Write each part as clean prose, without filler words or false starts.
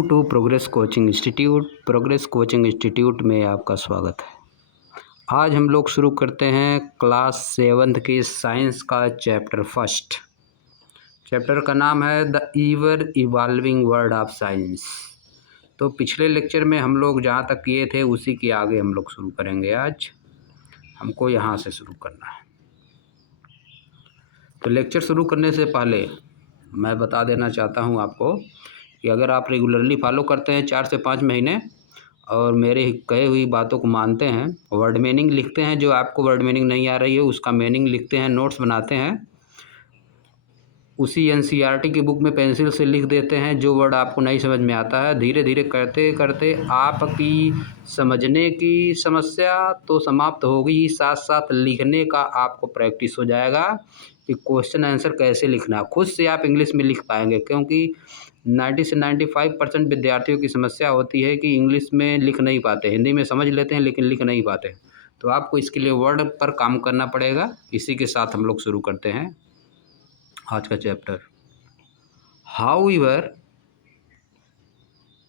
Welcome to Progress Coaching Institute. Progress Coaching Institute में आपका स्वागत है। आज हम लोग शुरू करते हैं क्लास 7th की साइंस का चैप्टर फर्स्ट। चैप्टर का नाम है the ईवर evolving world of science. तो पिछले लेक्चर में हम लोग जहाँ तक किए थे उसी के आगे हम लोग शुरू करेंगे। आज हमको यहाँ से शुरू करना है। तो लेक्चर शुरू करने से पहले मैं बता देना चाहता हूँ आपको कि अगर आप रेगुलरली फॉलो करते हैं 4 से 5 महीने और मेरे कहे हुई बातों को मानते हैं, वर्ड मीनिंग लिखते हैं, जो आपको वर्ड मीनिंग नहीं आ रही है उसका मीनिंग लिखते हैं, नोट्स बनाते हैं, उसी एनसीईआरटी की बुक में पेंसिल से लिख देते हैं, जो वर्ड आपको नहीं समझ में आता है धीरे धीरे करते करते आपकी समझने की समस्या तो समाप्त होगी ही, साथ साथ लिखने का आपको प्रैक्टिस हो जाएगा कि क्वेश्चन आंसर कैसे लिखना। खुद से आप इंग्लिश में लिख पाएंगे, क्योंकि 90 से 95% विद्यार्थियों की समस्या होती है कि इंग्लिश में लिख नहीं पाते, हिंदी में समझ लेते हैं लेकिन लिख नहीं पाते। तो आपको इसके लिए वर्ड पर काम करना पड़ेगा। इसी के साथ हम लोग शुरू करते हैं आज का chapter. However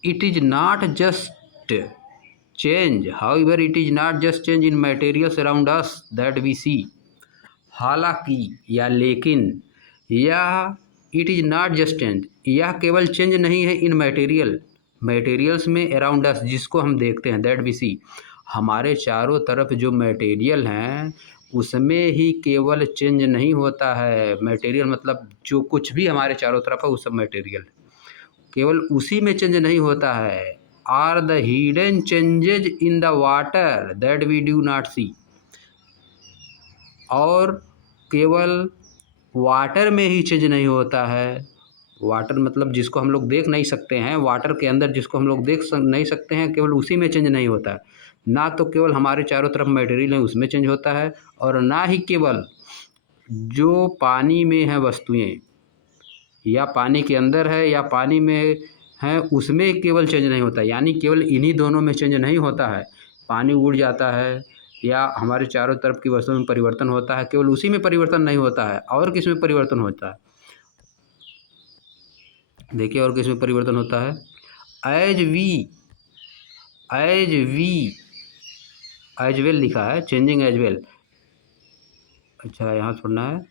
it is not just change in materials around us that we see. हालांकि या लेकिन, यह it is not just change, यह केवल चेंज नहीं है इन मटेरियल्स में, अराउंड अस जिसको हम देखते हैं, दैट वी सी हमारे चारों तरफ जो मटेरियल हैं उसमें ही केवल चेंज नहीं होता है। मटेरियल मतलब जो कुछ भी हमारे चारों तरफ है वो सब मटेरियल, केवल उसी में चेंज नहीं होता है। Are the hidden changes in the water that we do not see, और केवल वाटर में ही चेंज नहीं होता है। वाटर मतलब जिसको हम लोग देख नहीं सकते हैं, वाटर के अंदर जिसको हम लोग नहीं सकते हैं, केवल उसी में चेंज नहीं होता है। ना तो केवल हमारे चारों तरफ मटेरियल है उसमें चेंज होता है, और ना ही केवल जो पानी में है वस्तुएं, या पानी के अंदर है या पानी में है, उसमें केवल चेंज नहीं होता। यानी केवल इन्हीं दोनों में चेंज नहीं होता है। पानी उड़ जाता है या हमारे चारों तरफ की वस्तुओं में परिवर्तन होता है, केवल उसी में परिवर्तन नहीं होता है। और किस में परिवर्तन होता है, देखिए और किस में परिवर्तन होता है। एज वेल लिखा है, चेंजिंग एज वेल। अच्छा, यहाँ पढ़ना है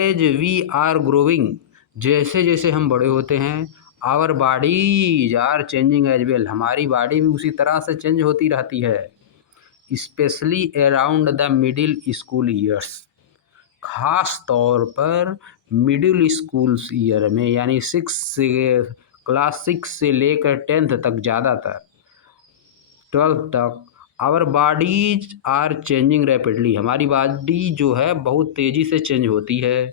एज वी आर ग्रोविंग, जैसे जैसे हम बड़े होते हैं, our bodies are changing as well, हमारी बॉडी भी उसी तरह से चेंज होती रहती है। Specially around the middle school years, खास तौर पर मिडिल स्कूल ईयर में, यानी क्लास 6 से लेकर 10th तक, ज़्यादातर 12th तक। Our bodies are changing rapidly, हमारी बॉडी जो है बहुत तेज़ी से चेंज होती है।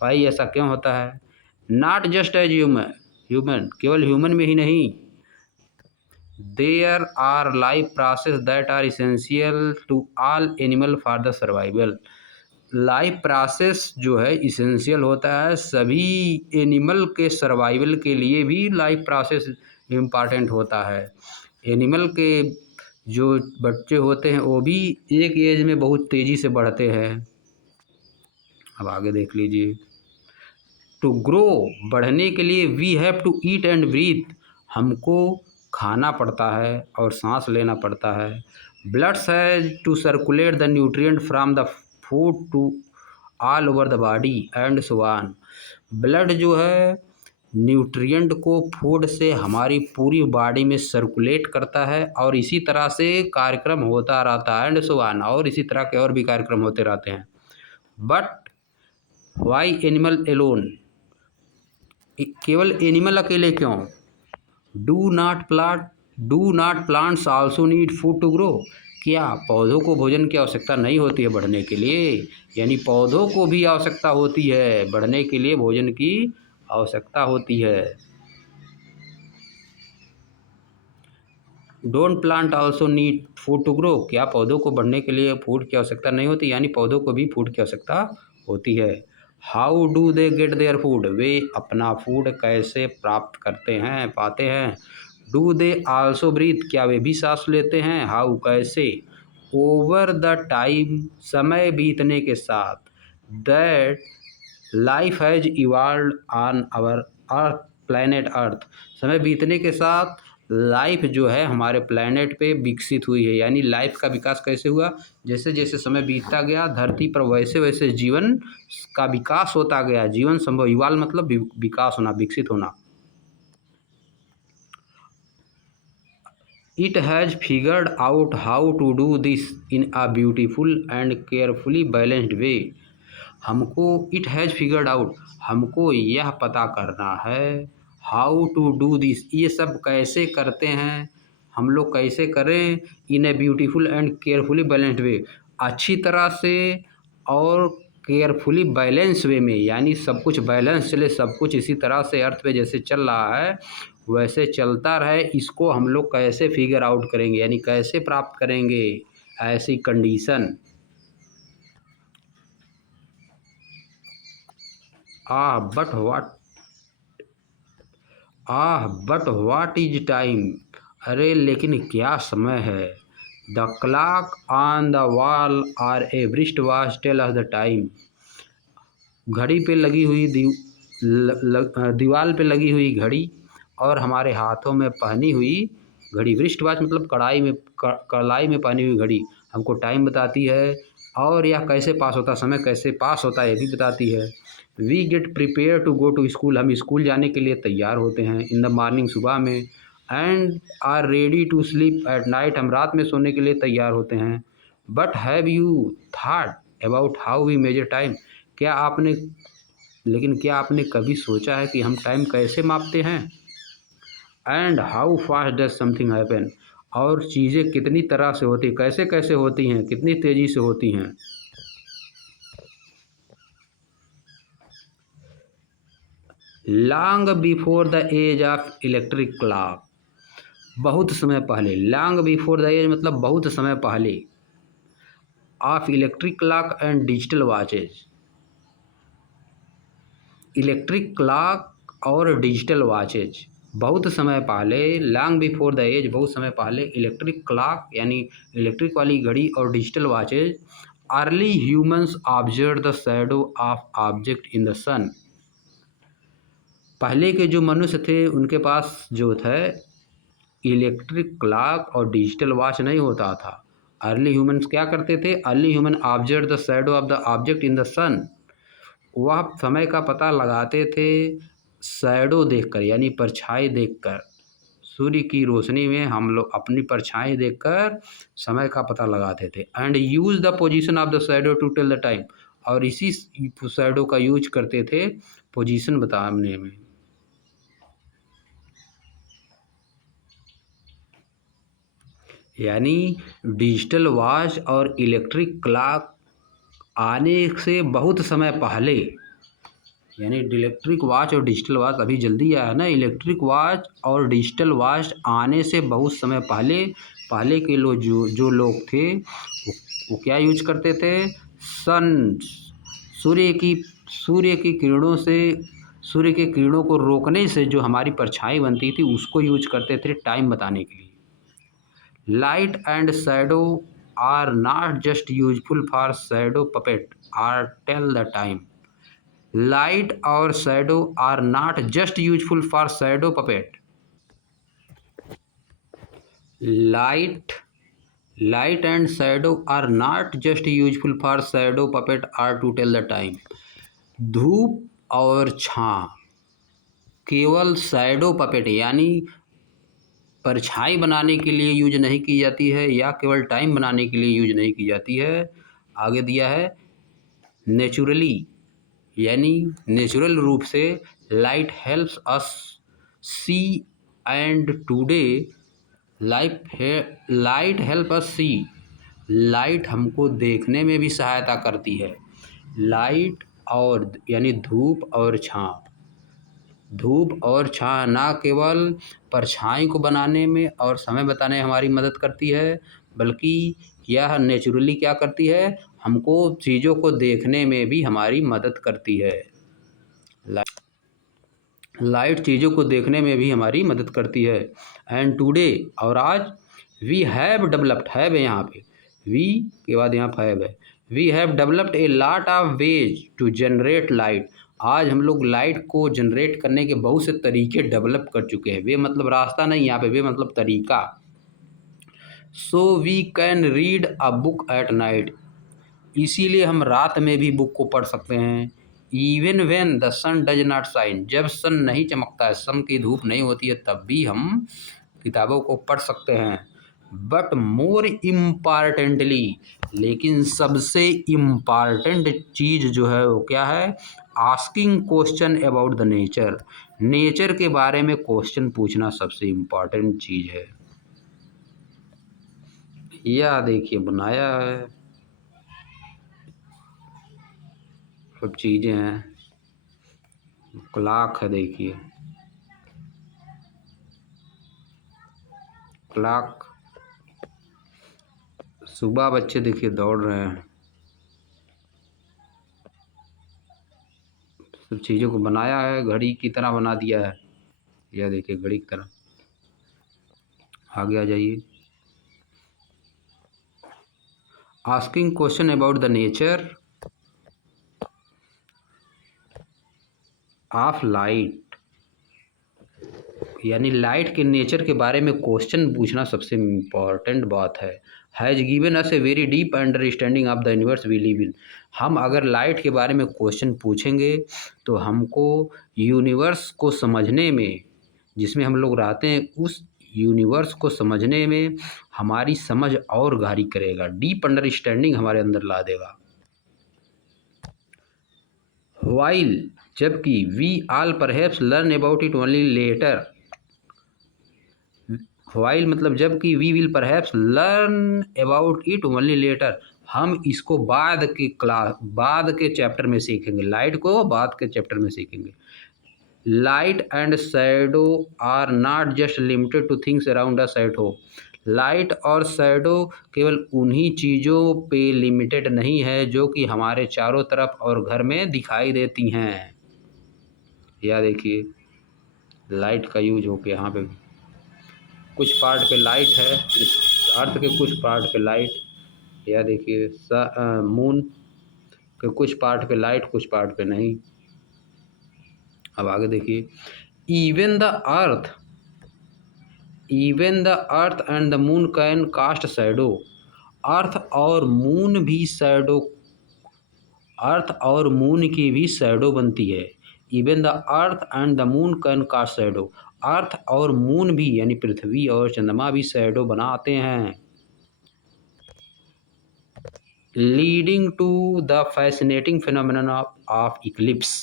भाई ऐसा क्यों होता है। नॉट जस्ट एज ह्यूमन, केवल ह्यूमन में ही नहीं, there are life process that are essential to all animal for the survival. Life process जो है इसेंशियल होता है सभी एनिमल के सर्वाइवल के लिए भी लाइफ प्रोसेस इम्पॉर्टेंट होता है। एनिमल के जो बच्चे होते हैं वो भी एक एज में बहुत तेज़ी से बढ़ते हैं। अब आगे देख लीजिए। टू ग्रो, बढ़ने के लिए we have to eat and breathe, हमको खाना पड़ता है और सांस लेना पड़ता है। Bloods has to circulate the nutrient from the food to all over the body and so on. Blood जो है न्यूट्रिएंट को फूड से हमारी पूरी बॉडी में सर्कुलेट करता है, और इसी तरह से कार्यक्रम होता रहता है, एंड सो ऑन, और इसी तरह के और भी कार्यक्रम होते रहते हैं। बट वाई एनिमल एलोन, केवल एनिमल अकेले क्यों। Do not plants also need food to grow, क्या पौधों को भोजन की आवश्यकता नहीं होती है बढ़ने के लिए। यानी पौधों को भी आवश्यकता होती है, बढ़ने के लिए भोजन की आवश्यकता होती है। Don't plant also need food to grow, क्या पौधों को बढ़ने के लिए फूड की आवश्यकता नहीं होती, यानी पौधों को भी फूड की आवश्यकता होती है। How do they get their food, वे अपना फूड कैसे प्राप्त करते हैं, पाते हैं। डू दे आल्सो ब्रीथ, क्या वे भी सांस लेते हैं। हाउ, कैसे। ओवर द टाइम, समय बीतने के साथ। That life has evolved on our earth, planet earth. समय बीतने के साथ लाइफ जो है हमारे प्लैनेट पे विकसित हुई है, यानी लाइफ का विकास कैसे हुआ, जैसे जैसे समय बीतता गया धरती पर वैसे वैसे जीवन का विकास होता गया। जीवन संभव, इवाल्व मतलब विकास होना, विकसित होना। It has figured out how to do this in a beautiful and carefully balanced way. हमको इट हैज़ फिगर्ड आउट, हमको यह पता करना है हाउ टू डू दिस, ये सब कैसे करते हैं, हम लोग कैसे करें, in a beautiful and carefully balanced way, अच्छी तरह से और केयरफुली बैलेंस वे में, यानी सब कुछ बैलेंस चले, सब कुछ इसी तरह से अर्थ पे जैसे चल रहा है वैसे चलता रहे। इसको हम लोग कैसे फिगर आउट करेंगे, यानी कैसे प्राप्त करेंगे ऐसी condition. But what is time, अरे लेकिन क्या समय है। The clock on the wall or a wrist watch tell us the time, घड़ी पे लगी हुई दीवार पे लगी हुई घड़ी और हमारे हाथों में पहनी हुई घड़ी, वृस्ट वॉच मतलब कलाई में पहनी हुई घड़ी हमको टाइम बताती है, और यह कैसे पास होता, समय कैसे पास होता है ये भी बताती है। We get prepare to go to school, हम स्कूल जाने के लिए तैयार होते हैं इन द मॉर्निंग, सुबह में। And are ready to sleep at night, हम रात में सोने के लिए तैयार होते हैं। But have you thought about how we measure time, क्या आपने कभी सोचा है कि हम टाइम कैसे मापते हैं। And how fast does something happen, और चीज़ें कितनी तरह से होती, कैसे कैसे होती हैं, कितनी तेज़ी से होती हैं। Long before the age of electric clock, बहुत समय पहले, लॉन्ग बिफोर द एज मतलब बहुत समय पहले, of electric clock and digital watches, electric clock और डिजिटल वॉचेज, बहुत समय पहले, लॉन्ग बिफोर द एज बहुत समय पहले, इलेक्ट्रिक क्लॉक यानी इलेक्ट्रिक वाली घड़ी और digital watches, early humans observe the shadow of object in the sun, पहले के जो मनुष्य थे उनके पास जो था इलेक्ट्रिक क्लॉक और डिजिटल वॉच नहीं होता था। अर्ली ह्यूमंस क्या करते थे, early human observe the shadow of the object in the sun, वह समय का पता लगाते थे शैडो देखकर, यानी परछाई देखकर, सूर्य की रोशनी में हम लोग अपनी परछाई देखकर समय का पता लगाते थे। And use the position of the shadow to tell the time, और इसी शैडो का यूज करते थे पोजीशन बताने में। यानी डिजिटल वॉच और इलेक्ट्रिक क्लॉक आने से बहुत समय पहले, यानी इलेक्ट्रिक वॉच और डिजिटल वॉच अभी जल्दी आया है ना, इलेक्ट्रिक वॉच और डिजिटल वॉच आने से बहुत समय पहले, पहले के लोग जो लोग थे वो क्या यूज करते थे, सन, सूर्य की किरणों से, सूर्य के किरणों को रोकने से जो हमारी परछाई बनती थी उसको यूज करते थे टाइम बताने के लिए। Light and shadow are not just useful for shadow puppet or tell the time, light और shadow are not just useful for shadow puppet, light and shadow are not just useful for shadow puppet or to tell the time, धूप और छाँ केवल shadow puppet यानी परछाई बनाने के लिए use नहीं की जाती है, या केवल टाइम बनाने के लिए यूज नहीं की जाती है। आगे दिया है नेचुरली, यानी नेचुरल रूप से, light helps us see and today light help us see, light हमको देखने में भी सहायता करती है। लाइट और यानी धूप और छाँ, धूप और छाँ ना केवल परछाई को बनाने में और समय बताने में हमारी मदद करती है, बल्कि यह नेचुरली क्या करती है, हमको चीज़ों को देखने में भी हमारी मदद करती है। लाइट चीज़ों को देखने में भी हमारी मदद करती है। एंड टुडे और आज, वी हैव डेवलप्ड, हैव है यहाँ पे, वी के बाद यहाँ हैव है, we have developed a lot of ways to generate light, आज हम लोग लाइट को जनरेट करने के बहुत से तरीके डेवलप कर चुके हैं। वे मतलब रास्ता नहीं यहाँ पे, वे मतलब तरीका। So we can read a book at night, इसीलिए हम रात में भी बुक को पढ़ सकते हैं। Even when the sun does not shine, जब सन नहीं चमकता है, सन की धूप नहीं होती है, तब भी हम किताबों को पढ़ सकते हैं। बट मोर इम्पॉर्टेंटली, लेकिन सबसे इम्पॉर्टेंट चीज़ जो है वो क्या है? Asking question about the nature, nature के बारे में क्वेश्चन पूछना सबसे इम्पॉर्टेंट चीज़ है। यह देखिए बनाया है, सब चीज़ें हैं। क्लॉक है, देखिए क्लॉक। सुबह बच्चे देखिए दौड़ रहे हैं, सब चीज़ों को बनाया है, घड़ी की तरह बना दिया है। यह देखिए घड़ी की तरह। आगे आ जाइए। Asking question about the nature of light, यानी लाइट के नेचर के बारे में क्वेश्चन पूछना सबसे इम्पॉर्टेंट बात है। Has given us a very deep understanding of the universe we live in, हम अगर लाइट के बारे में क्वेश्चन पूछेंगे तो हमको यूनिवर्स को समझने में, जिसमें हम लोग रहते हैं, उस यूनिवर्स को समझने में हमारी समझ और गहरी करेगा, डीप अंडरस्टैंडिंग हमारे अंदर ला देगा। वाइल, जबकि we all perhaps learn about it only later, while मतलब जबकि we will perhaps learn about it only later, हम इसको बाद के चैप्टर में सीखेंगे, लाइट को बाद के चैप्टर में सीखेंगे। Light and shadow are not just limited to things around us at home, light और शैडो केवल उन्हीं चीज़ों पे लिमिटेड नहीं है जो कि हमारे चारों तरफ और घर में दिखाई देती हैं। या देखिए लाइट का यूज हो के यहाँ पे कुछ पार्ट पे लाइट है, इस अर्थ के कुछ पार्ट पे लाइट। या देखिए मून के कुछ पार्ट पे लाइट, कुछ पार्ट पे नहीं। अब आगे देखिए। Even the earth even the earth and the moon can cast shadow, earth और मून भी शैडो, अर्थ और मून की भी शैडो बनती है। Even the earth and the moon can cast shadow, earth और मून भी यानी पृथ्वी और चंद्रमा भी शैडो बनाते हैं। Leading to the fascinating phenomenon of eclipse,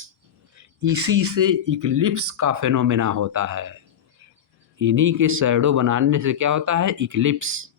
इसी से इक्लिप्स का फिनोमिना होता है। इन्हीं के शैडो बनाने से क्या होता है? इक्लिप्स।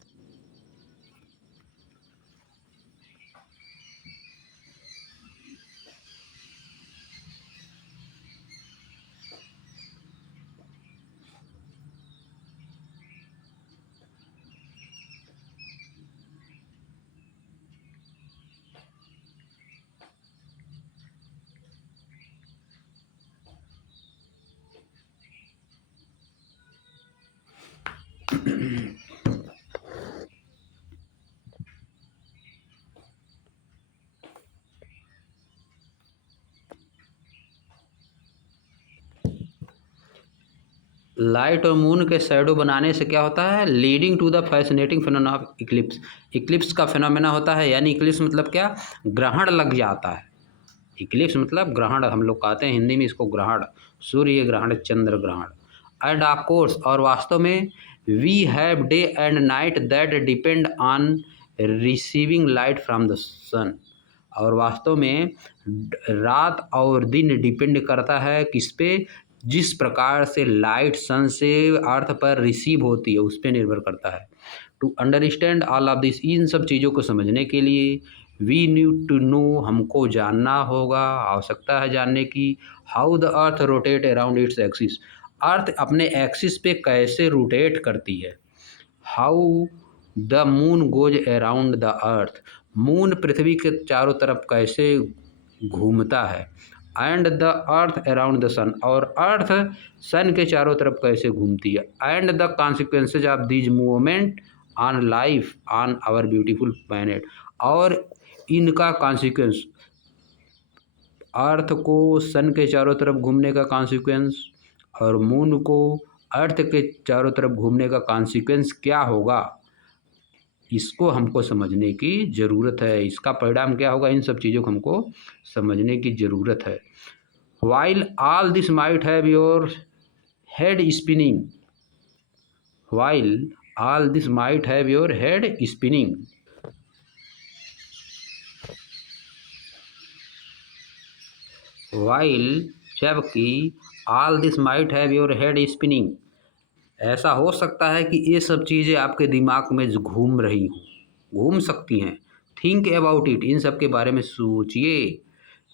लाइट और मून के शैडो बनाने से क्या होता है? Leading to the fascinating phenomena of eclipse, eclipse का फिनोमेना होता है, यानी इक्लिप्स मतलब क्या? ग्रहण लग जाता है। इक्लिप्स मतलब ग्रहण, हम लोग कहते हैं हिंदी में इसको ग्रहण, सूर्य ग्रहण, चंद्र ग्रहण। एंड ऑफ कोर्स, और वास्तव में, we have day and night that depend on receiving light from the sun, और वास्तव में रात और दिन डिपेंड करता है किस पे? जिस प्रकार से लाइट सन से अर्थ पर रिसीव होती है उस पर निर्भर करता है। To understand all of this, इन सब चीज़ों को समझने के लिए, वी नीड टू नो, हमको जानना होगा, आवश्यकता है जानने की, how the earth rotate around its axis, earth अपने एक्सिस पे कैसे रोटेट करती है। How the moon goes around the earth, moon पृथ्वी के चारों तरफ कैसे घूमता है। And the earth around the sun, और अर्थ सन के चारों तरफ कैसे घूमती है। And the consequences of this movement on life on our beautiful planet, और इनका कॉन्सिक्वेंस अर्थ को सन के चारों तरफ घूमने का कॉन्सिक्वेंस और मून को अर्थ के चारों तरफ घूमने का कॉन्सिक्वेंस क्या होगा, इसको हमको समझने की ज़रूरत है। इसका परिणाम क्या होगा, इन सब चीज़ों को हमको समझने की ज़रूरत है। While all this might have your head spinning, while all this might have your head spinning, while जबकि all this might have your head spinning, ऐसा हो सकता है कि ये सब चीज़ें आपके दिमाग में घूम रही हों, घूम सकती हैं। थिंक अबाउट इट, इन सब के बारे में सोचिए।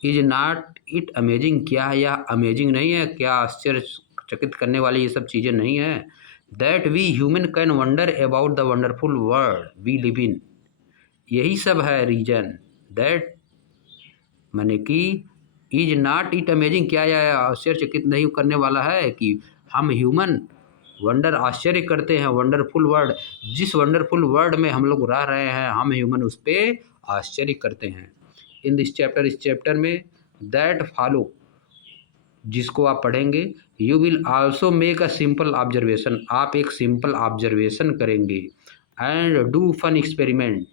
इज नॉट इट अमेजिंग, क्या यह अमेजिंग नहीं है, क्या आश्चर्यचकित करने वाली ये सब चीज़ें नहीं हैं। That we human can wonder about the wonderful world we live in, यही सब है रीजन। दैट माने कि इज नॉट इट अमेजिंग, क्या यह आश्चर्यचकित नहीं करने वाला है कि हम ह्यूमन वंडर आश्चर्य करते हैं, वंडरफुल वर्ड, जिस वंडरफुल वर्ड में हम लोग रह रहे हैं, हम ह्यूमन उस पर आश्चर्य करते हैं। इन दिस चैप्टर, इस चैप्टर में दैट फॉलो जिसको आप पढ़ेंगे, you will also make a simple observation, आप एक सिंपल ऑब्जर्वेशन करेंगे। एंड डू फन एक्सपेरिमेंट,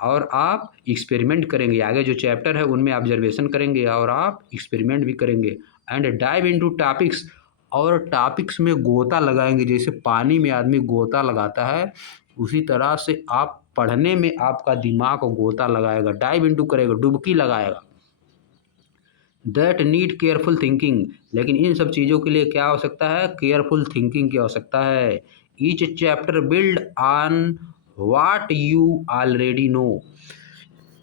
और आप एक्सपेरिमेंट करेंगे। आगे जो चैप्टर है उनमें ऑब्जर्वेशन करेंगे और आप एक्सपेरिमेंट भी करेंगे। एंड डाइव इनटू टॉपिक्स, और टॉपिक्स में गोता लगाएंगे, जैसे पानी में आदमी गोता लगाता है उसी तरह से आप पढ़ने में आपका दिमाग गोता लगाएगा, डाइव इनटू करेगा, डुबकी लगाएगा। दैट नीड केयरफुल थिंकिंग, लेकिन इन सब चीज़ों के लिए क्या आवश्यकता है, केयरफुल थिंकिंग की आवश्यकता है। Each chapter build on what you already know,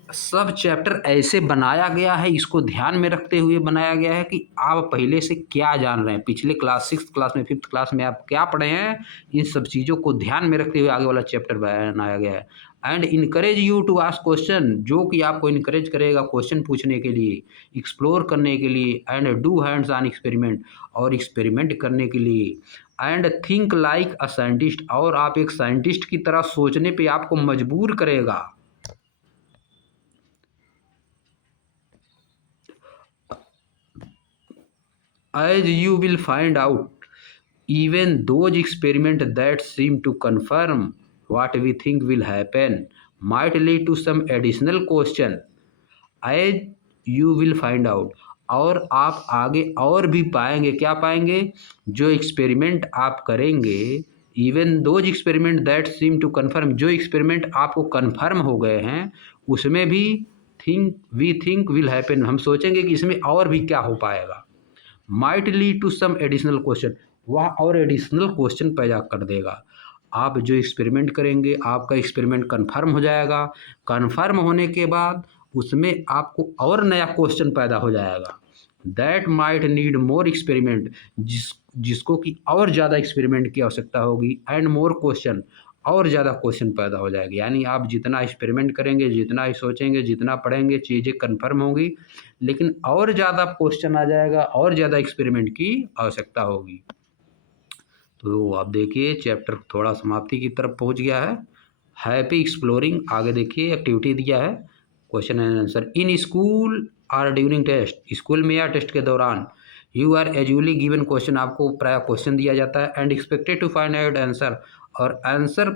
सब चैप्टर ऐसे बनाया गया है, इसको ध्यान में रखते हुए बनाया गया है कि आप पहले से क्या जान रहे हैं, पिछले क्लास 6th क्लास में 5th क्लास में आप क्या पढ़े हैं, इन सब चीज़ों को ध्यान में रखते हुए आगे वाला चैप्टर बनाया गया है। And encourage you to ask question, जो कि आपको इनकरेज करेगा क्वेश्चन पूछने के लिए, एक्सप्लोर करने के लिए। And do hands on experiment, और एक्सपेरिमेंट करने के लिए। And think like a scientist, और आप एक साइंटिस्ट की तरह सोचने पे आपको मजबूर करेगा। As you will find out, even those experiments that seem to confirm what we think will happen might lead to some additional question. As you will find out, और आप आगे और भी पाएंगे, क्या पाएंगे, जो एक्सपेरिमेंट आप करेंगे, even those experiment that seem to confirm, जो एक्सपेरिमेंट आपको कन्फर्म हो गए हैं उसमें भी वी थिंक विल हैपन, हम सोचेंगे कि इसमें और भी क्या हो पाएगा। Might lead to some additional question, वह और एडिशनल क्वेश्चन पैदा कर देगा। आप जो एक्सपेरिमेंट करेंगे, आपका एक्सपेरिमेंट कन्फर्म हो जाएगा, कन्फर्म होने के बाद उसमें आपको और नया क्वेश्चन पैदा हो जाएगा। That might need more experiment, जिसको कि और ज़्यादा एक्सपेरिमेंट की आवश्यकता होगी। एंड मोर क्वेश्चन, और ज़्यादा क्वेश्चन पैदा हो जाएगी। यानी आप जितना एक्सपेरिमेंट करेंगे, जितना ही सोचेंगे, जितना पढ़ेंगे, चीज़ें कन्फर्म होंगी, लेकिन और ज़्यादा क्वेश्चन आ जाएगा, और ज़्यादा एक्सपेरिमेंट की आवश्यकता होगी। तो आप देखिए चैप्टर थोड़ा समाप्ति की तरफ पहुंच गया है। हैप्पी एक्सप्लोरिंग, आगे देखिए एक्टिविटी दिया है, question and answer. In school or during test, school में या टेस्ट के दौरान, you are usually given question, आपको प्राय क्वेश्चन दिया जाता है। And expected to find out answer, और आंसर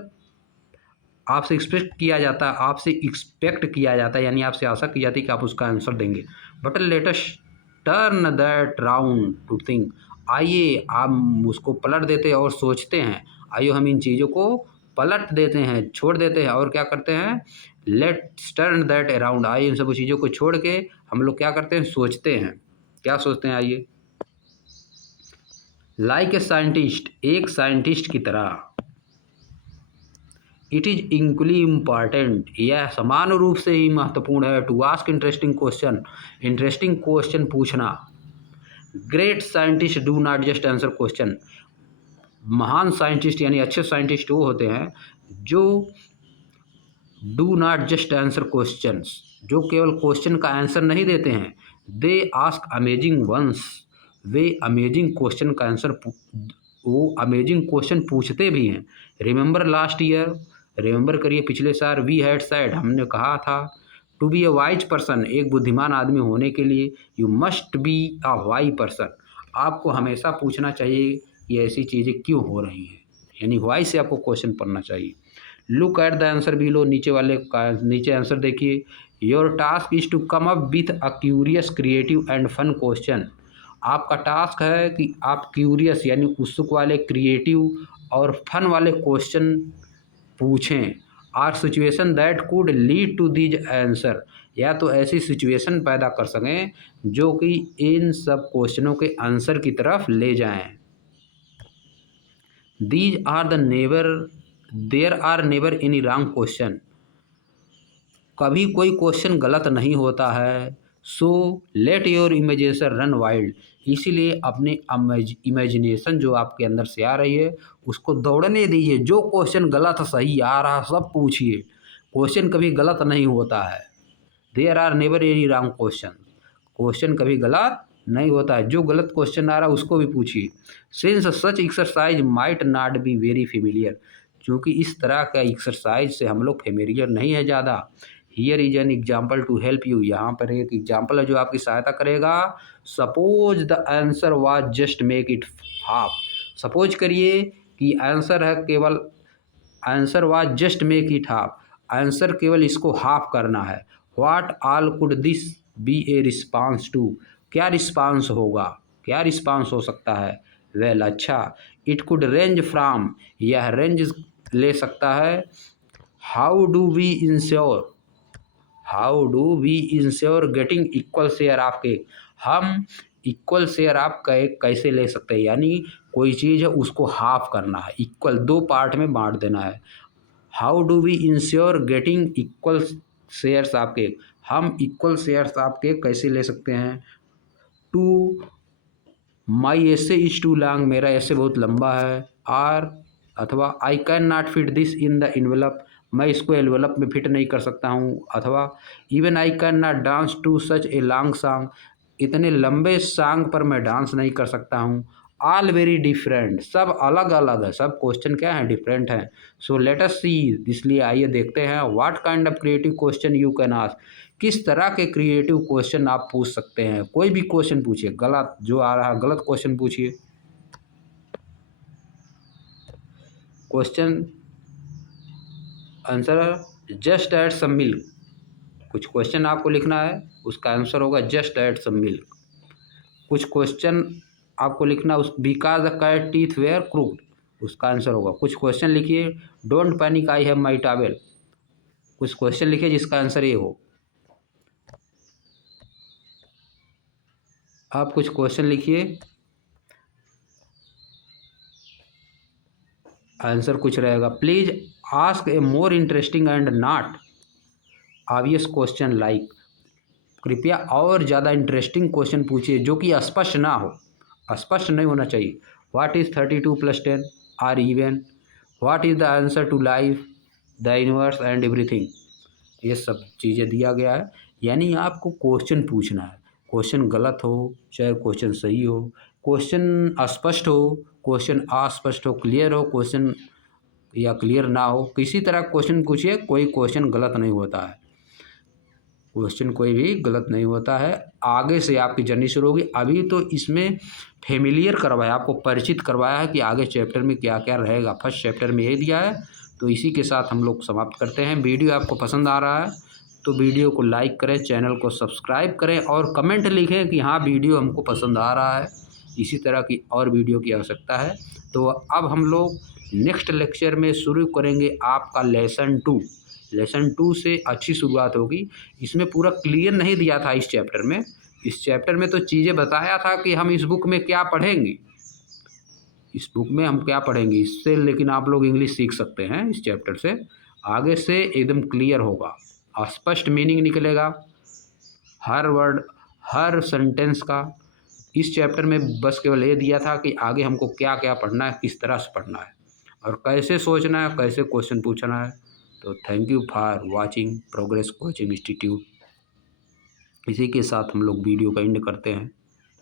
आपसे एक्सपेक्ट किया जाता है, यानी आपसे आशा की जाती है कि आप उसका आंसर देंगे। But latest turn that round to think, आइए हम उसको पलट देते हैं और सोचते हैं। आइए हम इन चीज़ों को पलट देते हैं, छोड़ देते हैं, और क्या करते हैं, लेट्स टर्न दैट अराउंड, आइए इन सब चीज़ों को छोड़ के हम लोग क्या करते हैं, सोचते हैं। क्या सोचते हैं, आइए। लाइक ए साइंटिस्ट, एक साइंटिस्ट की तरह। इट इज़ इक्वली इम्पॉर्टेंट, यह समान रूप से ही महत्वपूर्ण है। To ask interesting question, interesting question पूछना। Great scientist do not just answer question, महान साइंटिस्ट यानी अच्छे साइंटिस्ट वो होते हैं जो do not just answer questions, जो केवल क्वेश्चन का आंसर नहीं देते हैं। दे आस्क अमेजिंग वंस, वे अमेजिंग क्वेश्चन का आंसर, वो अमेजिंग क्वेश्चन पूछते भी हैं। रिमेंबर लास्ट ईयर, रिमेंबर करिए पिछले साल, वी हैड सेड, हमने कहा था to be a wise person, एक बुद्धिमान आदमी होने के लिए you must be a wise person. आपको हमेशा पूछना चाहिए कि ऐसी चीज़ें क्यों हो रही हैं, यानी वाई से आपको क्वेश्चन पढ़ना चाहिए। Look at the answer below, नीचे वाले का नीचे आंसर देखिए। Your task is to come up with a curious creative and fun question. आपका टास्क है कि आप क्यूरियस यानी उत्सुक वाले, क्रिएटिव और फन वाले क्वेश्चन पूछें। Or situation that could lead to these answer, या तो ऐसी सिचुएशन पैदा कर सकें जो कि इन सब क्वेश्चनों के आंसर की तरफ ले जाएं। These are the never there are never any wrong question, कभी कोई क्वेश्चन गलत नहीं होता है। So let your imagination run wild, इसीलिए अपने इमेजिनेशन जो आपके अंदर से आ रही है उसको दौड़ने दीजिए। जो क्वेश्चन गलत सही आ रहा सब पूछिए, क्वेश्चन कभी गलत नहीं होता है। There are never any wrong question, question कभी गलत नहीं होता है। जो गलत क्वेश्चन आ रहा है उसको भी पूछिए। Since such exercise might not be very familiar, क्योंकि इस तरह का एक्सरसाइज से हम लोग फेमिलियर नहीं है ज़्यादा। Here is an example to help you, यहाँ पर एक एग्जाम्पल है जो आपकी सहायता करेगा। Suppose the answer was just make it half, suppose करिए कि आंसर है केवल, answer was just make it half, answer केवल इसको हाफ करना है। What all could this be a response to, क्या रिस्पांस होगा, क्या रिस्पांस हो सकता है। वेल अच्छा, इट कुड रेंज फ्राम, यह रेंज ले सकता है। How do we ensure, how do we ensure getting equal share of cake, हम इक्वल शेयर ऑफ केक कैसे ले सकते हैं, यानी कोई चीज़ है उसको हाफ करना है, इक्वल दो पार्ट में बांट देना है। How do we ensure getting equal shares of cake, हम इक्वल शेयर्स ऑफ केक कैसे ले सकते हैं। To my essay is too long, मेरा ऐसे बहुत लंबा है। आर अथवा I can not fit this in the envelope, मैं इसको एनवेलप में फिट नहीं कर सकता हूँ। अथवा even I can not dance to such a long song, इतने लंबे सॉन्ग पर मैं डांस नहीं कर सकता हूँ। ऑल वेरी डिफरेंट, सब अलग अलग है, सब क्वेश्चन क्या है, डिफरेंट हैं। सो लेट अस सी, इसलिए आइए देखते हैं। What kind of creative question you can ask, किस तरह के क्रिएटिव क्वेश्चन आप पूछ सकते हैं। कोई भी क्वेश्चन पूछिए, गलत जो आ रहा है गलत क्वेश्चन पूछिए। Question answer just add some milk, कुछ क्वेश्चन आपको लिखना है उसका आंसर होगा जस्ट ऐड सम मिल्क। कुछ क्वेश्चन आपको लिखना उस because the cat teeth were crooked, उसका आंसर होगा। कुछ क्वेश्चन लिखिए, don't panic I have my towel, कुछ क्वेश्चन लिखिए जिसका आंसर ये हो। आप कुछ क्वेश्चन लिखिए, आंसर कुछ रहेगा। Please ask A more interesting and not obvious question like, कृपया और ज़्यादा इंटरेस्टिंग क्वेश्चन पूछिए जो कि स्पष्ट ना हो, स्पष्ट नहीं होना चाहिए। What is 32 + 10 or even, what is the answer to life, the universe and everything, ये सब चीज़ें दिया गया है। यानी आपको क्वेश्चन पूछना है, क्वेश्चन गलत हो चाहे क्वेश्चन सही हो, क्वेश्चन अस्पष्ट हो, क्वेश्चन अस्पष्ट हो, क्लियर हो क्वेश्चन या क्लियर ना हो, किसी तरह क्वेश्चन पूछिए, कोई क्वेश्चन गलत नहीं होता है, क्वेश्चन कोई भी गलत नहीं होता है। आगे से आपकी जर्नी शुरू होगी। अभी तो इसमें फेमिलियर करवाया, आपको परिचित करवाया है कि आगे चैप्टर में क्या क्या रहेगा। फर्स्ट चैप्टर में यही दिया है, तो इसी के साथ हम लोग समाप्त करते हैं। वीडियो आपको पसंद आ रहा है तो वीडियो को लाइक करें, चैनल को सब्सक्राइब करें और कमेंट लिखें कि हाँ वीडियो हमको पसंद आ रहा है, इसी तरह की और वीडियो की आवश्यकता है। तो अब हम लोग नेक्स्ट लेक्चर में शुरू करेंगे आपका लेसन 2। लेसन 2 से अच्छी शुरुआत होगी। इसमें पूरा क्लियर नहीं दिया था इस चैप्टर में, इस चैप्टर में तो चीज़ें बताया था कि हम इस बुक में क्या पढ़ेंगे, इस बुक में हम क्या पढ़ेंगे इससे, लेकिन आप लोग इंग्लिश सीख सकते हैं इस चैप्टर से। आगे से एकदम क्लियर होगा, स्पष्ट मीनिंग निकलेगा हर वर्ड हर सेंटेंस का। इस चैप्टर में बस केवल ये दिया था कि आगे हमको क्या क्या पढ़ना है, किस तरह से पढ़ना है और कैसे सोचना है, कैसे क्वेश्चन पूछना है। तो thank you for watching progress Coaching institute. इसी के साथ हम लोग वीडियो का एंड करते हैं।